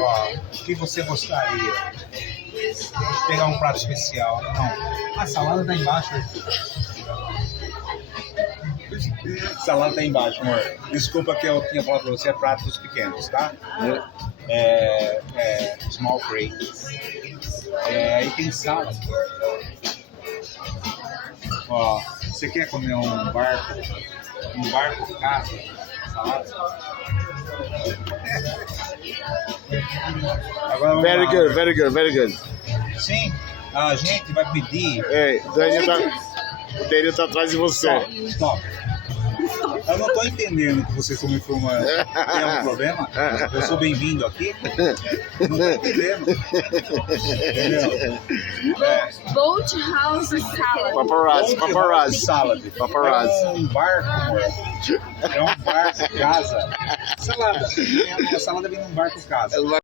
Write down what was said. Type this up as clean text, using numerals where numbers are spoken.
Ó, o que você gostaria? Vamos pegar um prato especial. Não, a salada tá embaixo. Salada tá embaixo, amor. Desculpa que eu tinha falado pra você, é pratos pequenos, tá? Small free. Aí tem salada. Ó, você quer comer um barco casa? Salada? Agora vamos Very lá, good, very good, very good. Sim, a gente vai pedir. Ei, o Daniel tá atrás de você. Stop. Eu não tô entendendo que vocês estão me informando. Tem algum problema? Eu sou bem-vindo aqui? Não tô entendendo. Entendeu? Boat House Salad. Paparazzi, paparazzi. Salad. Paparazzi. É um barco, amor. É um barco casa. Salada. A salada vem num barco casa.